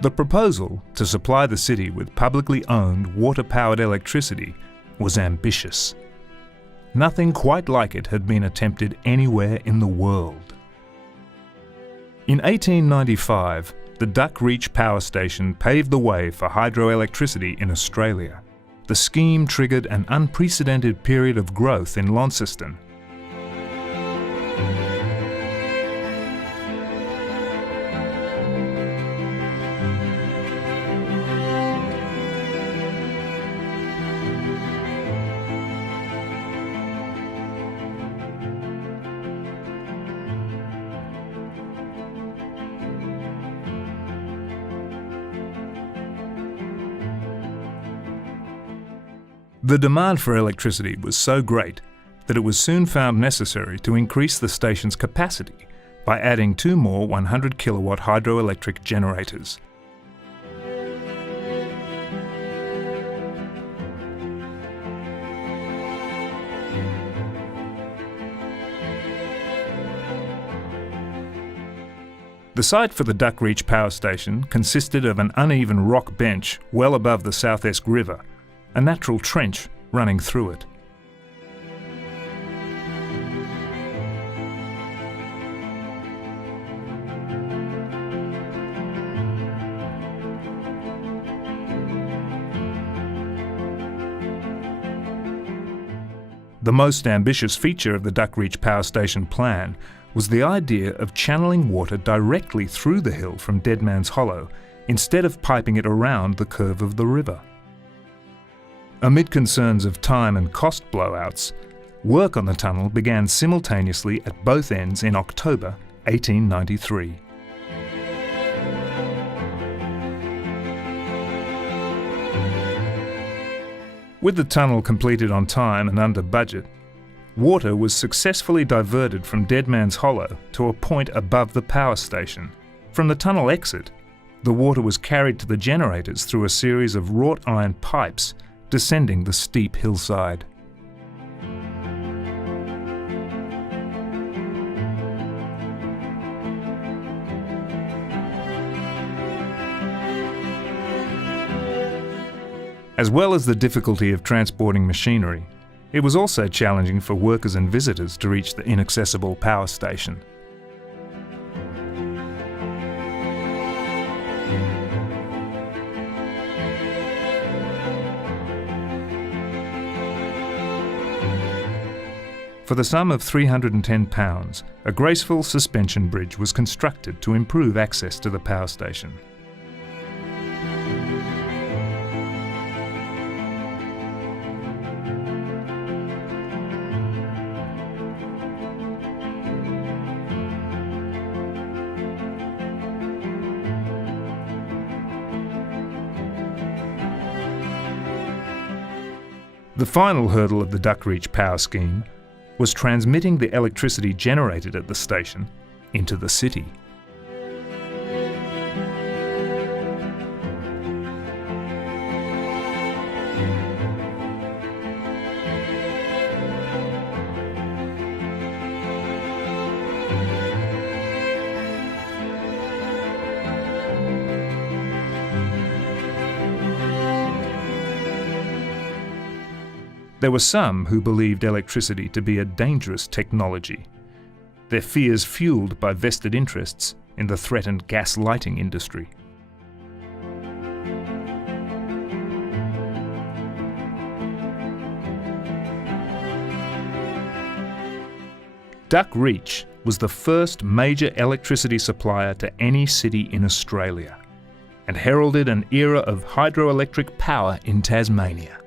The proposal to supply the city with publicly owned water-powered electricity was ambitious. Nothing quite like it had been attempted anywhere in the world. In 1895, the Duck Reach Power Station paved the way for hydroelectricity in Australia. The scheme triggered an unprecedented period of growth in Launceston. The demand for electricity was so great that it was soon found necessary to increase the station's capacity by adding 2 more 100 kilowatt hydroelectric generators. The site for the Duck Reach Power Station consisted of an uneven rock bench well above the South Esk River, a natural trench running through it. The most ambitious feature of the Duck Reach Power Station plan was the idea of channeling water directly through the hill from Deadman's Hollow, instead of piping it around the curve of the river. Amid concerns of time and cost blowouts, work on the tunnel began simultaneously at both ends in October 1893. With the tunnel completed on time and under budget, water was successfully diverted from Deadman's Hollow to a point above the power station. From the tunnel exit, the water was carried to the generators through a series of wrought iron pipes descending the steep hillside. As well as the difficulty of transporting machinery, it was also challenging for workers and visitors to reach the inaccessible power station. For the sum of £310, a graceful suspension bridge was constructed to improve access to the power station. The final hurdle of the Duck Reach power scheme was transmitting the electricity generated at the station into the city. There were some who believed electricity to be a dangerous technology, their fears fueled by vested interests in the threatened gas lighting industry. Duck Reach was the first major electricity supplier to any city in Australia and heralded an era of hydroelectric power in Tasmania.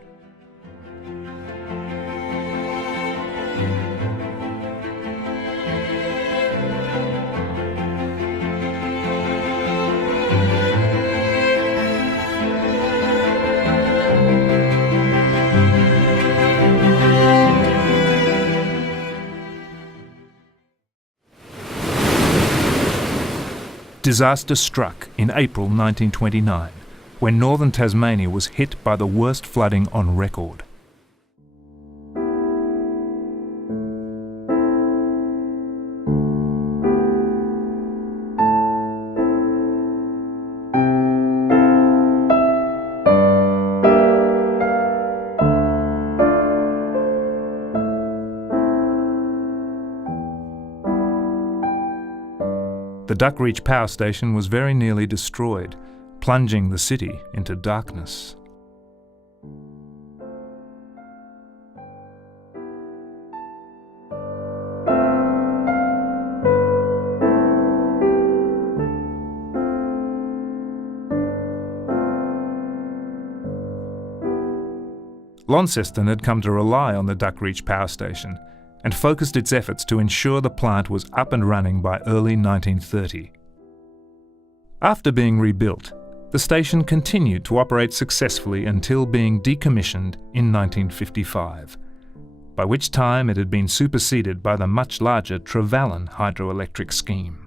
Disaster struck in April 1929, when northern Tasmania was hit by the worst flooding on record. the Duckreach power station was very nearly destroyed, plunging the city into darkness. Launceston had come to rely on the Duckreach power station and focused its efforts to ensure the plant was up and running by early 1930. After being rebuilt, the station continued to operate successfully until being decommissioned in 1955, by which time it had been superseded by the much larger Trevallyn hydroelectric scheme.